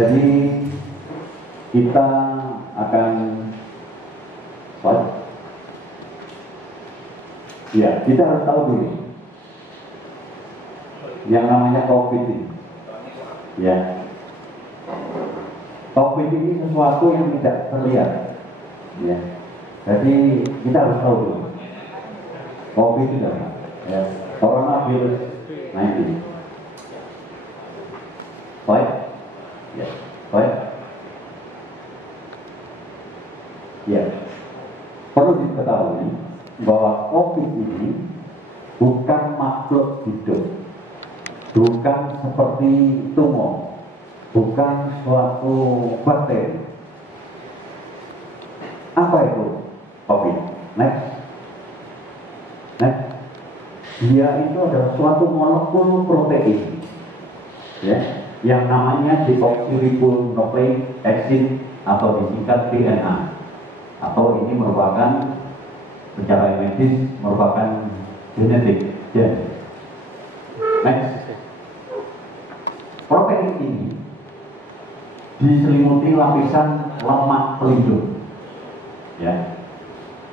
Jadi kita akan ya, kita harus tahu dulu yang namanya COVID ini. Ya, COVID ini sesuatu yang tidak terlihat. Ya, jadi kita harus tahu dulu COVID itu apa? Ya, coronavirus 19. Baik, ya, baik. Ya, perlu diketahui bahwa COVID ini bukan makhluk hidup, bukan seperti tumor, bukan suatu bakteri. Apa itu COVID? Next. Dia itu adalah suatu molekul protein, ya, yang namanya deoksiribonukleik acid atau disingkat DNA, atau ini merupakan secara medis merupakan genetik gen. Next. Protein ini diselimuti lapisan lemak pelindung, ya,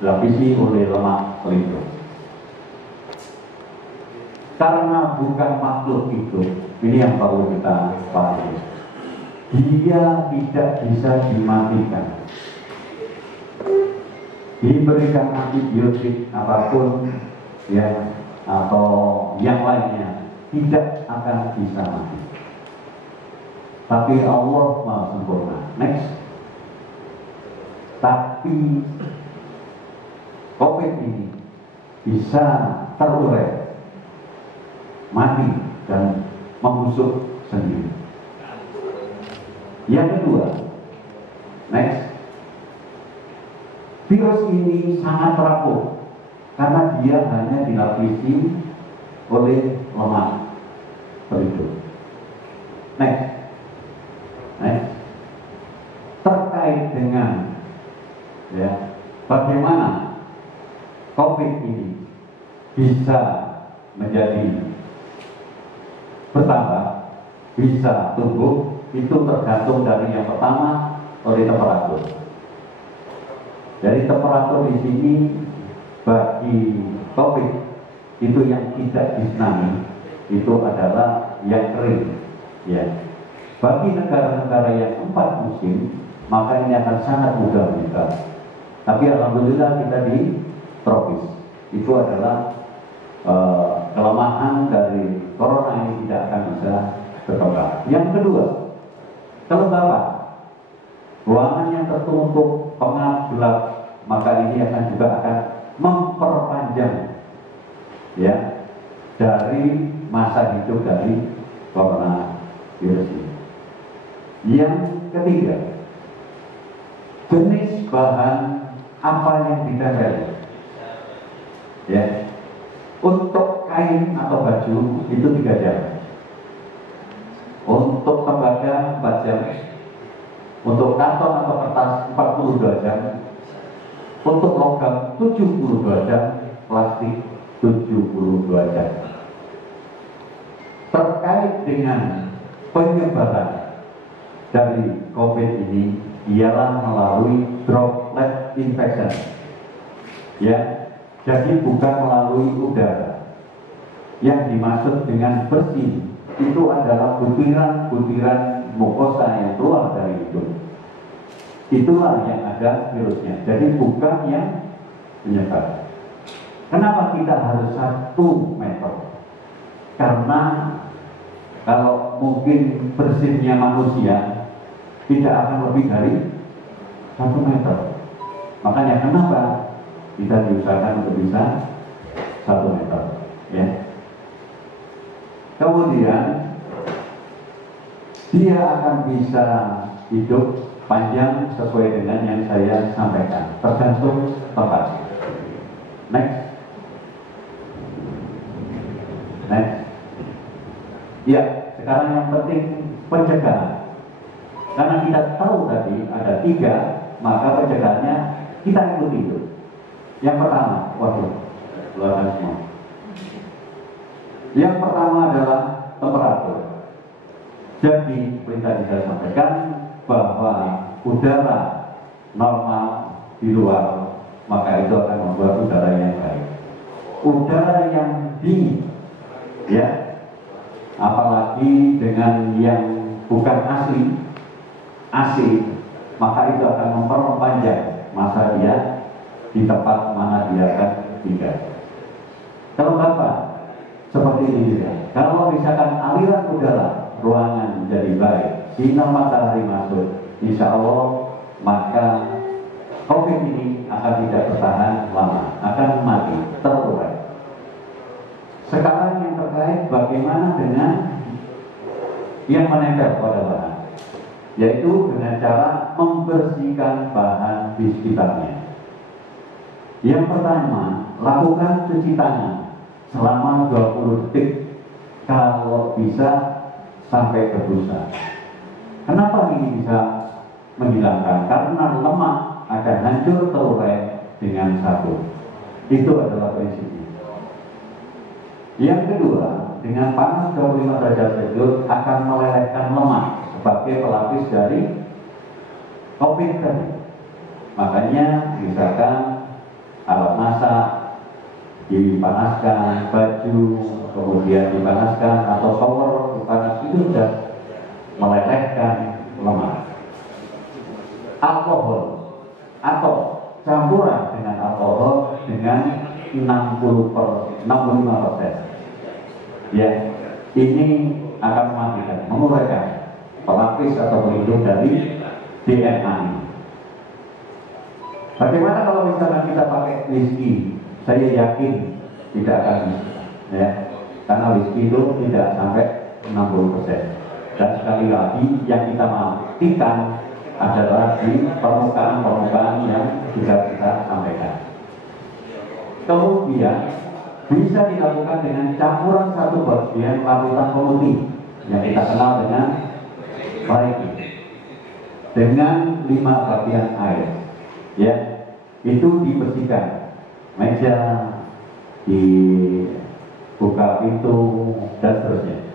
dilapisi oleh lemak pelindung. Karena bukan makhluk hidup, ini yang perlu kita pahami. Dia tidak bisa dimatikan. Diberikan antibiotik apapun, ya, atau yang lainnya, tidak akan bisa mati. Tapi Allah Maha sempurna. Next. Tapi COVID ini bisa terurai, mati dan membusuk sendiri. Yang kedua, next, virus ini sangat rapuh karena dia hanya dilapisi oleh lemak pelindung. Next, terkait dengan, ya, bagaimana COVID ini bisa menjadi bertambah, bisa tumbuh, itu tergantung dari yang pertama oleh temperatur. Jadi temperatur di sini bagi COVID itu yang tidak disenangi itu adalah yang kering, ya. Bagi negara-negara yang 4 musim, maka ini akan sangat mudah meningkat. Tapi alhamdulillah kita di tropis. Itu adalah kelemahan dari corona ini tidak akan bisa berkembang. Yang kedua, kelembapan. Ruangan yang tertutup, pengap, gelap, maka ini juga akan memperpanjang, ya, dari masa hidup dari coronavirus ini. Yang ketiga, jenis bahan apa yang ditempel, ya. Untuk kain atau baju itu 3 jam, untuk tembaga 4 jam, untuk karton atau kertas 42 jam, untuk logam 72 jam, plastik 72 jam. Terkait dengan penyebaran dari COVID ini ialah melalui droplet infection, ya. Jadi bukan melalui udara. Yang dimaksud dengan bersih itu adalah butiran-butiran mukosa yang keluar dari hidung. Itulah yang ada virusnya. Jadi bukan yang menyebar. Kenapa kita harus 1 meter? Karena kalau mungkin bersihnya manusia tidak akan lebih dari 1 meter. Makanya kenapa kita diusahakan untuk bisa 1 meter, ya. Kemudian dia akan bisa hidup panjang sesuai dengan yang saya sampaikan, tergantung tempat. Next. Ya, sekarang yang penting pencegahan. Karena kita tahu tadi ada 3, maka pencegahannya kita ikuti itu. Yang pertama, luar semua. Yang pertama adalah temperatur. Jadi seperti tadi saya sampaikan bahwa udara normal di luar, maka itu akan membuat udara yang baik. Udara yang dingin, ya, apalagi dengan yang bukan asli AC, maka itu akan memperpanjang masa dia di tempat mana dia akan tinggal. Kalau Bapak seperti ini ya, kalau misalkan aliran udara ruangan menjadi baik, sinar matahari masuk, insya Allah maka COVID ini akan tidak bertahan lama, akan mati, terurai. Sekarang yang terkait bagaimana dengan yang menempel pada bahan, yaitu dengan cara membersihkan bahan di sekitarnya. Yang pertama, lakukan cuci tangan selama 20 detik, kalau bisa sampai berbusa. Kenapa ini bisa menghilangkan? Karena lemak akan hancur terurai dengan sabun. Itu adalah prinsipnya. Yang kedua, dengan panas 25 derajat Celcius akan melelehkan lemak sebagai pelapis dari COVID tadi. Makanya misalkan alat masak dipanaskan, baju kemudian dipanaskan, atau shower dipanas, itu sudah melelehkan lemak. Alkohol atau campuran dengan alkohol dengan 65%, ya, ini akan mematikan, menguraikan pelapis atau pelindung dari DNA ini. Bagaimana kalau misalnya kita pakai whisky? Saya yakin tidak akan bisa, ya, karena whisky itu tidak sampai 60%. Dan sekali lagi yang kita matikan adalah di permukaan-permukaan yang sudah kita sampaikan. Kemudian bisa dilakukan dengan campuran satu bagian larutan pemutih yang kita kenal dengan Reiki, dengan 5 bagian air, ya, itu dibersihkan meja, dibuka pintu, dan seterusnya.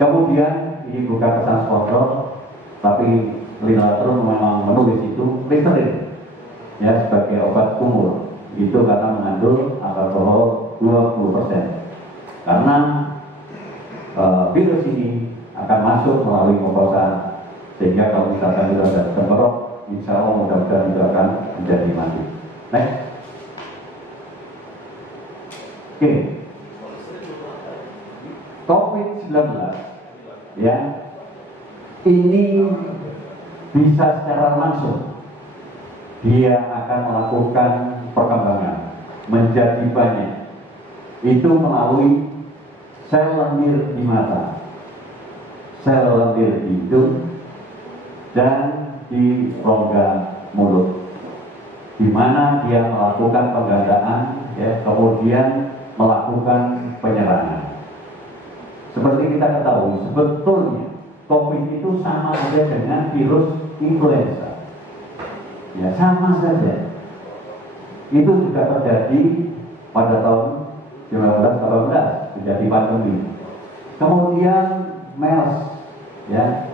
Kemudian ini bukan pesan sponsor, tapi literatur memang menulis itu Listerine, ya, sebagai obat kumur. Itu karena mengandung alkohol 20%. Karena virus ini akan masuk melalui mukosa, sehingga kalau misalkan kita sudah tenggorok, insya Allah mudah-mudahan itu akan menjadi mati. Next. Oke. COVID-19, ya, ini bisa secara langsung dia akan melakukan perkembangan menjadi banyak. Itu melalui sel lendir di mata, sel lendir di hidung, dan di rongga mulut, di mana dia melakukan penggandaan, ya, kemudian melakukan penyerangan. Seperti kita ketahui, sebetulnya COVID itu sama saja dengan virus influenza, ya, sama saja. Itu juga terjadi pada tahun 1918, menjadi pandemi. Kemudian MERS, ya,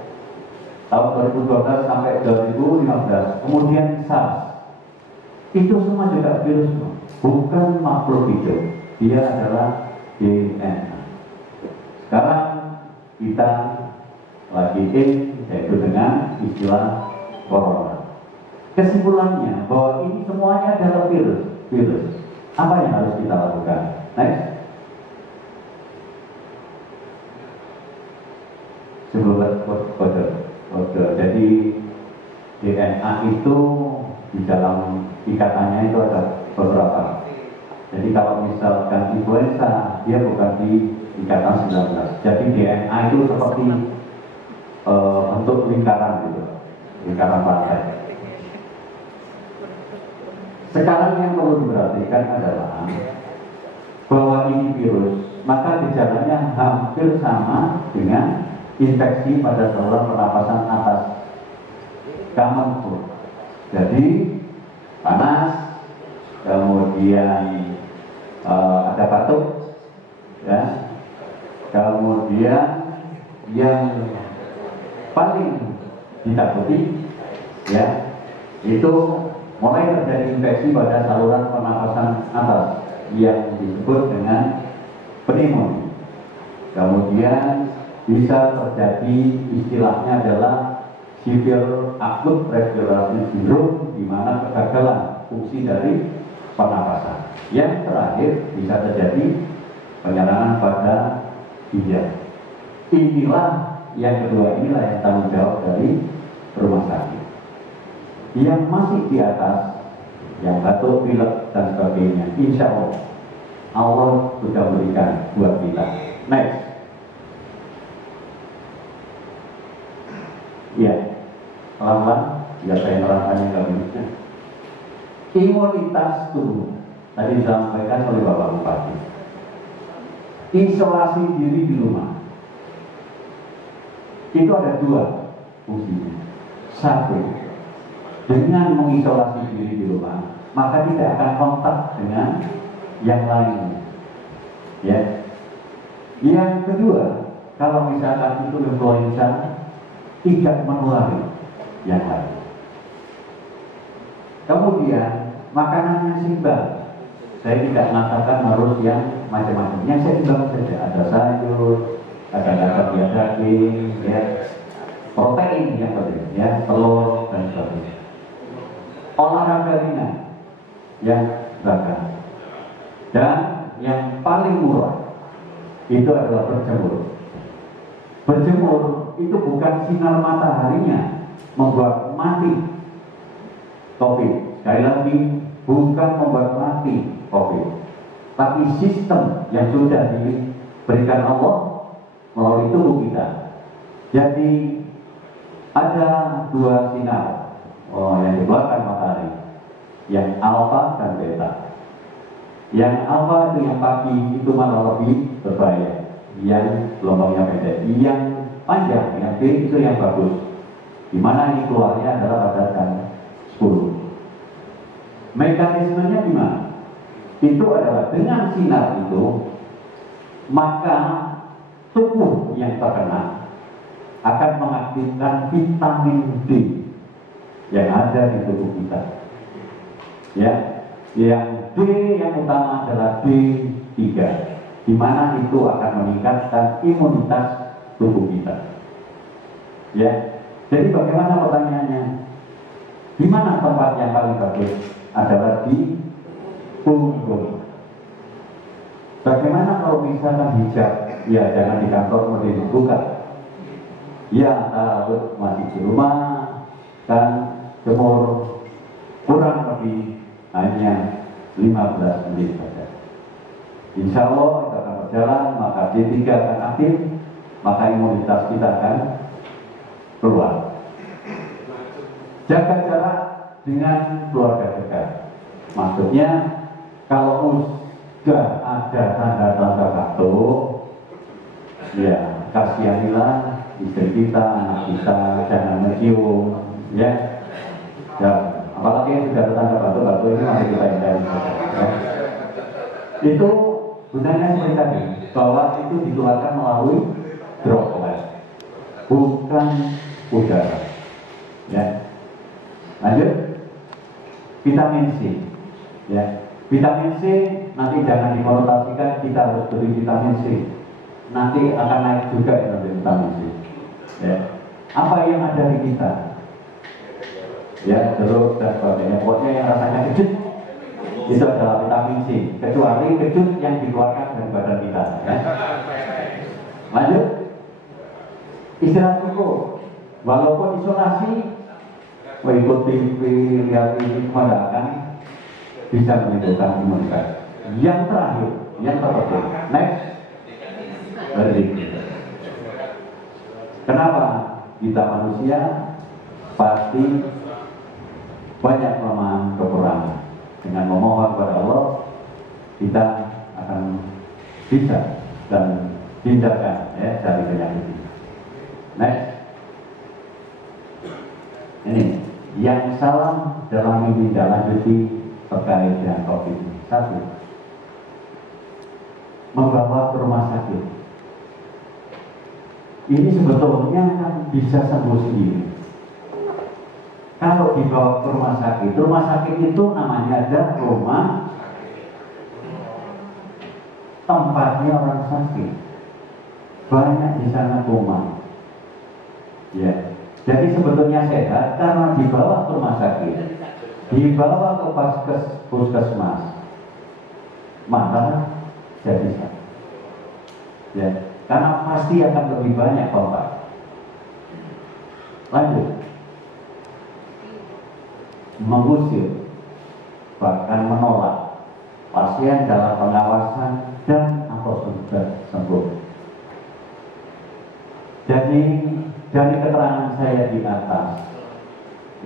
tahun 2012 sampai 2015, kemudian SARS. Itu semua juga virus, bukan makhluk hidup, dia adalah DNA. Sekarang kita lagi yaitu dengan istilah corona. Kesimpulannya bahwa ini semuanya adalah virus. Apa yang harus kita lakukan? Next. Sebelum kode. Jadi DNA itu di dalam ikatannya itu ada beberapa. Jadi kalau misalkan influenza, dia bukan di ikatan 19. Jadi DNA itu seperti bentuk lingkaran gitu, lingkaran pantai. Sekarang yang perlu diperhatikan adalah bahwa ini virus, maka gejalanya hampir sama dengan infeksi pada saluran pernapasan atas, common flu. Jadi panas, kemudian ada batuk, ya, kemudian yang paling ditakuti ya itu mulai terjadi infeksi pada saluran pernapasan atas yang disebut dengan pneumonia. Kemudian bisa terjadi istilahnya adalah severe acute respiratory syndrome, di mana kegagalan fungsi dari pernapasan. Yang terakhir bisa terjadi penyerangan pada ginjal. Inilah yang kedua, inilah yang tanggung jawab dari rumah sakit. Yang masih di atas, yang batuk, pilek dan sebagainya, insya Allah sudah berikan buat kita. Next. Ya, pelan-pelan, biar saya nerangkannya kali ini. Imunitas tubuh tadi disampaikan oleh Bapak Bupati. Isolasi diri di rumah itu ada dua fungsinya. Satu, dengan mengisolasi diri di rumah, maka tidak akan kontak dengan yang lain. Ya. Yang kedua, kalau misalkan itu influenza, tidak menulari yang lain. Kemudian makanannya seimbang. Saya tidak mengatakan harus yang macam-macam. Yang seimbang saja. Ada sayur, ada daging, ya, protein yang penting, ya, telur dan sebagainya. Olahraga ringan, yang bahkan. Dan yang paling murah itu adalah berjemur. Berjemur itu bukan sinar mataharinya membuat mati COVID. Sekali lagi, bukan membuat mati COVID, tapi sistem yang sudah diberikan Allah melalui tubuh kita. Jadi ada dua sinar yang dikeluarkan matahari, yang alfa dan beta. Yang alfa itu yang pagi itu malah lebih berbahaya, yang gelombangnya pendek. Yang panjang, yang B itu yang bagus. Dimana ini keluarnya adalah pada jam 10. Mekanismenya gimana? Itu adalah dengan sinar itu, maka tubuh yang terkena akan mengaktifkan vitamin D yang ada di tubuh kita. Ya, yang D yang utama adalah D3, di mana itu akan meningkatkan imunitas tubuh kita. Ya, jadi bagaimana pertanyaannya? Di mana tempat yang paling bagus? Adalah di punggung. Bagaimana kalau misalkan hijab? Ya jangan di kantor, mesti dibuka. Ya kalau masih di rumah dan jemur kurang lebih hanya 15 menit saja. Insya Allah kita akan berjalan, maka D3 akan aktif, maka imunitas kita akan keluar. Jaga jarak dengan keluarga dekat. Maksudnya kalau sudah ada tanda-tanda batuk, ya kasihanilah istri kita, anak kita, jangan mencium, ya. Ya, apalagi yang sudah ada tanda batuk-batuk ini mari kita hindari. Ya. Itu gunanya seperti tadi, bahwa itu dikeluarkan melalui droplet, bukan udara. Ya. Lanjut, vitamin C. Ya, vitamin C nanti jangan dikonotasikan kita harus beli vitamin C. Nanti akan naik juga ya vitamin C. Ya, apa yang ada di kita? Ya, jeruk dan sebagainya. Pokoknya yang rasanya kecut itu adalah vitamin C. Kecuali kecut yang dikeluarkan dari badan kita. Ya. Lanjut, istirahat cukup. Walaupun isolasi, mengikuti lihat ini pada akan bisa menimbulkan imunitas. Yang terakhir, yang terpenting, next, berzikir. Kenapa kita manusia pasti banyak kelemahan kekurangan? Dengan memohon kepada Allah, kita akan bisa dan hindarkan ya dari penyakit ini. Next, ini yang salah dalam menindaklanjuti terkait dengan COVID. Satu, membawa ke rumah sakit ini sebetulnya kan bisa sembuh sendiri. Kalau dibawa ke rumah sakit itu namanya ada rumah tempatnya orang sakit. Banyak di sana koma. Ya. Jadi sebetulnya sehat karena dibawa ke rumah sakit, dibawa ke puskesmas, maka jadi sakit. Ya. Karena pasti akan lebih banyak kontak. Lanjut. Mengusir, bahkan menolak pasien dalam pengawasan dan atau sudah sembuh. Jadi dari keterangan saya di atas,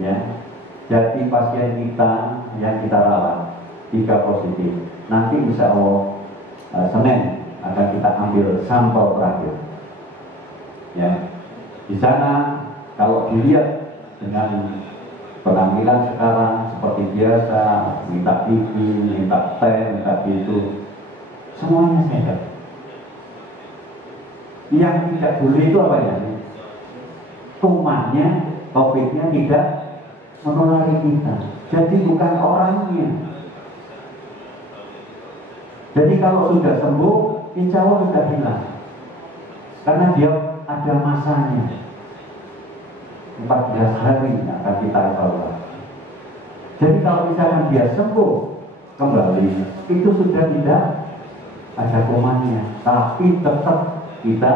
ya, jadi pasien kita yang kita rawat 3 positif. Nanti insya Allah Senin akan kita ambil sampel terakhir. Ya, di sana kalau dilihat dengan penampilan sekarang seperti biasa, minta pipi, minta teh, minta itu, semuanya sehat. Yang tidak boleh itu apa ya? Kumannya, COVID-nya tidak menulari kita. Jadi bukan orangnya. Jadi kalau sudah sembuh, insya Allah sudah hilang. Karena dia ada masanya. 14 hari akan kita evaluasi. Jadi kalau misalnya dia sembuh kembali, itu sudah tidak ada kumannya. Tapi tetap kita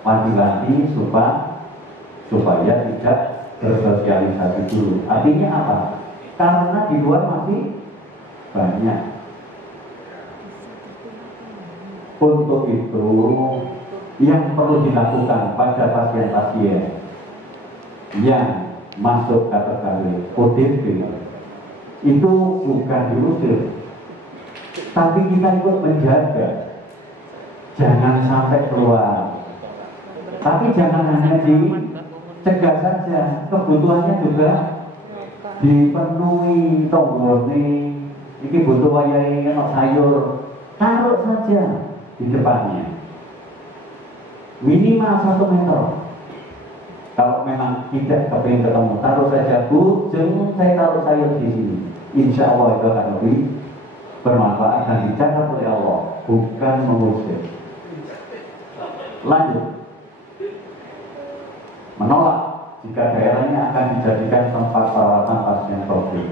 wanti-wanti supaya tidak bersosialisasi dulu. Artinya apa? Karena di luar masih banyak. Untuk itu yang perlu dilakukan pada pasien-pasien yang masuk kategori ODP itu bukan diusir, tapi kita ikut menjaga jangan sampai keluar. Tapi jangan hanya dicegah saja, kebutuhannya juga dipenuhi. Tonggone ini butuh wayahe sayur, taruh saja di depannya minimal 1 meter. Kalau memang tidak kepingin ketemu, taruh saja, Bu, saya taruh sayur di sini. Insya Allah itu akan lebih bermanfaat dan dicatat oleh Allah, bukan mengusir. Lanjut. Menolak jika daerahnya akan dijadikan tempat perawatan pasien COVID.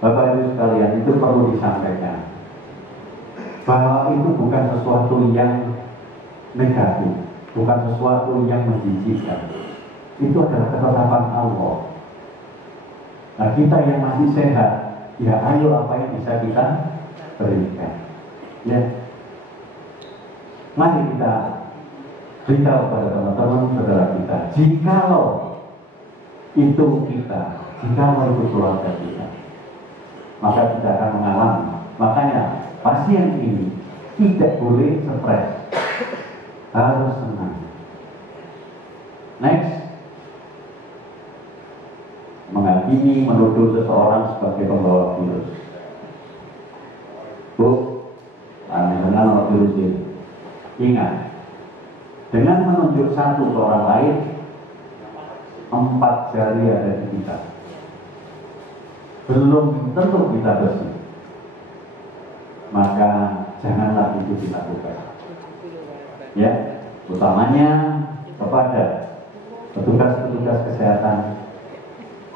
Bapak Ibu sekalian, itu perlu disampaikan bahwa itu bukan sesuatu yang negatif, bukan sesuatu yang menjijikkan. Itu adalah ketetapan Allah. Nah, kita yang masih sehat, ya ayo apa yang bisa kita berikan. Ya, mari kita beritahu pada teman-teman saudara kita, jikalau itu kita, jikalau itu keluarga kita, maka kita akan mengalami. Makanya pasien ini tidak boleh stres, harus senang. Next, menghakimi, menuduh seseorang sebagai pembawa virus. Bu, dengan virus ini, ingat, dengan menunjuk satu ke orang lain, 4 jari ada di kita. Belum tentu kita bersih. Maka janganlah itu dilakukan. Ya, utamanya kepada petugas-petugas kesehatan.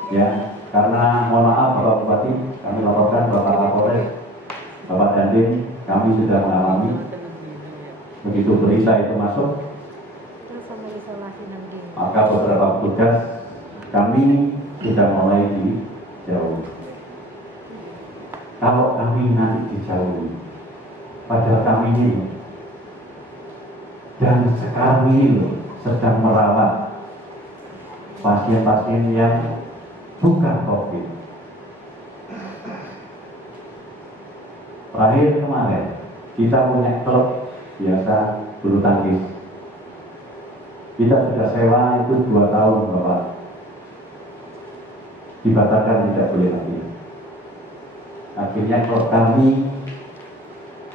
Ya, karena mohon maaf Bapak Bupati, kami laporkan Bapak Kapolres, Bapak Dandim, kami sudah mengalami begitu berita itu masuk. Maka beberapa petugas kami sudah mulai dijauh. Kalau kami nanti dijauhi, padahal kami ini dan sekarang ini sedang merawat pasien-pasien yang bukan COVID. Terakhir kemarin kita punya klub biasa bulu tangkis. Kita sudah sewa itu 2 tahun Bapak. Dibatalkan, tidak boleh lagi. Akhirnya kalau kami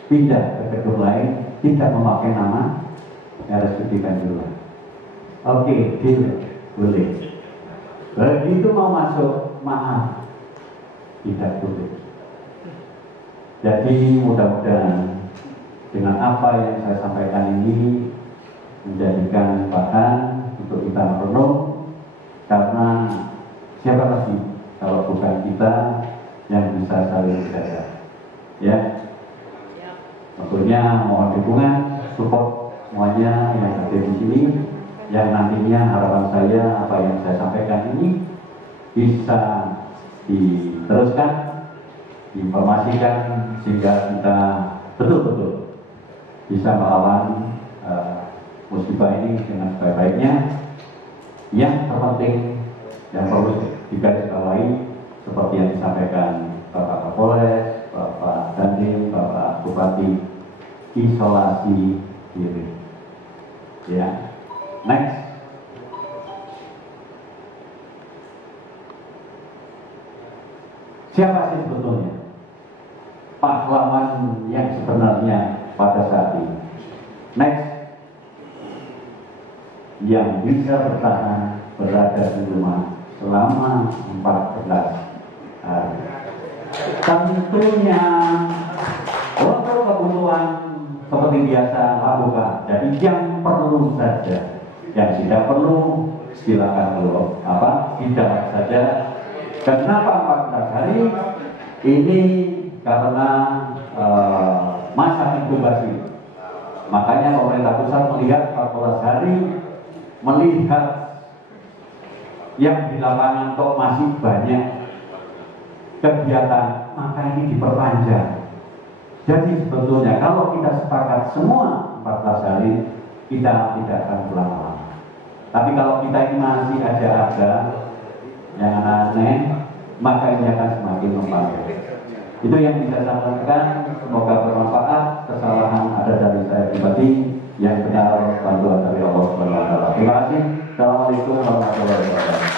pindah ke gedung lain, tidak memakai nama RSUD Kanjuruhan. Oke, deal, boleh. Begitu mau masuk, maaf, tidak boleh. Jadi mudah-mudahan dengan apa yang saya sampaikan ini menjadikan bahan untuk kita merenung, karena siapa lagi kalau bukan kita yang bisa saling menjaga, ya. Tentunya mohon dukungan, support semuanya yang ada di sini, yang nantinya harapan saya apa yang saya sampaikan ini bisa diteruskan, diinformasikan sehingga kita betul-betul bisa melawan musibah ini dengan sebaik-baiknya. Yang terpenting yang perlu digarisbawahi seperti yang disampaikan Bapak Kapolres, Bapak Dandim, Bapak Bupati, isolasi diri. Ya, next. Siapa sih sebetulnya pahlawan yang sebenarnya pada saat ini? Next. Yang bisa bertahan berada di rumah selama 14 hari. Tentunya untuk kebutuhan seperti biasa lakukan. Jadi yang perlu saja, yang tidak perlu silakan belum tidak saja. Kenapa 14 hari? Ini karena masa inkubasi. Makanya pemerintah pusat melihat 14 hari, melihat yang di lapangan kok masih banyak kegiatan, maka ini diperpanjang. Jadi sebetulnya kalau kita sepakat semua 14 hari, kita tidak akan pulang lama. Tapi kalau kita ini masih ada yang aneh, maka ini akan semakin mempanjang. Itu yang bisa saya sampaikan. Semoga bermanfaat. Kesalahan ada dari saya pribadi, yang benar bantuan dari Allah SWT. Terima kasih. Assalamualaikum warahmatullahi wabarakatuh.